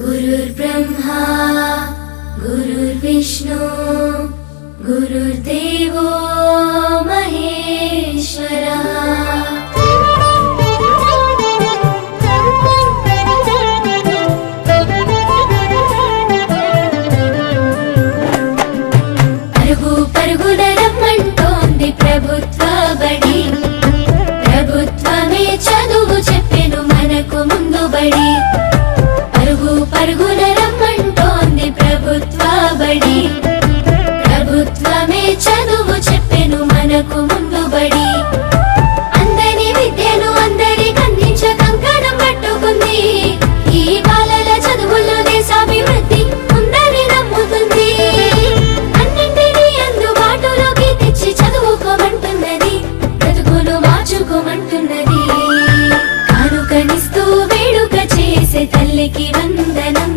गुरुर्ब्रह्मा गुरुर्विष्णु गुरुर्देवो महेश्वरः। పరుగు పరుగున రమ్మంటోంది ప్రభుత్వ బడి, ప్రభుత్వమే చదువు చెప్పెను మనకు ముందు బడి. పరుగు పరుగున రమ్మంటోంది ప్రభుత్వ బడి, ప్రభుత్వమే చదువు చెప్పెను మనకు ముందు బడి. అందరి విద్యను అందరికి అందించ కంకణం పట్టుకుంది, ఈ బాలల చదువుల్లో దేశాభివృద్ధి ఉందని నమ్ముతుంది. అన్నింటినీ అందుబాటులోకి తెచ్చి చదువుకోమంటున్నది, బ్రతుకును మార్చుకోమంటున్నది. కానుకనిస్తూ వేడుక చేసే తల్లికి వందనం,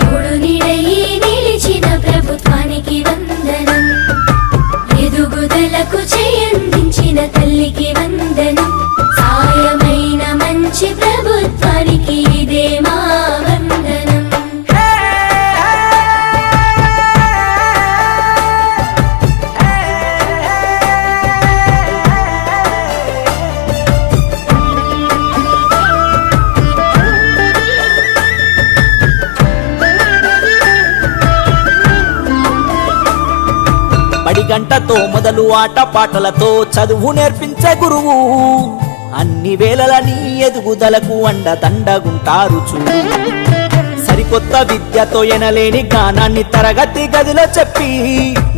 తోడు నీడయి నిలిచిన ప్రభుత్వానికి వందనం. ఎదుగుదలకు చేయందించిన తల్లికి వందనం, సాయమైన మంచి ప్రభుత్వానికి ఇదే మా వందనం. బడి గంటతో మొదలు ఆట పాటలతో చదువు నేర్పించే గురువు, అన్ని వేళలని ఎదుగుదలకు అండదండగుంటారు చూడు. సరికొత్త విద్యతో ఎనలేని జ్ఞానాన్ని తరగతి గదిలో చెప్పి,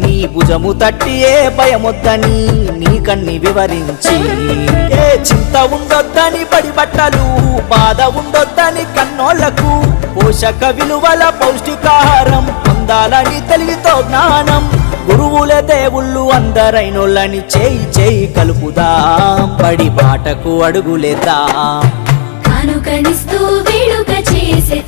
నీ భుజము తట్టి ఏ భయమొద్దని నీకన్ని వివరించి, ఏ చింత ఉండొద్దని బడి బట్టలు, బాధ ఉండొద్దని కన్నోళ్లకు, పోషక విలువల పౌష్టికాహారం పొందాలని తెలివితో జ్ఞానం. గురువులే దేవుళ్ళు అందరైనోళ్ళని చేయి చేయి కలుపుదాం, బడి బాటకు అడుగులేద్దాం. కానుకనిస్తూ వేడుక చేసే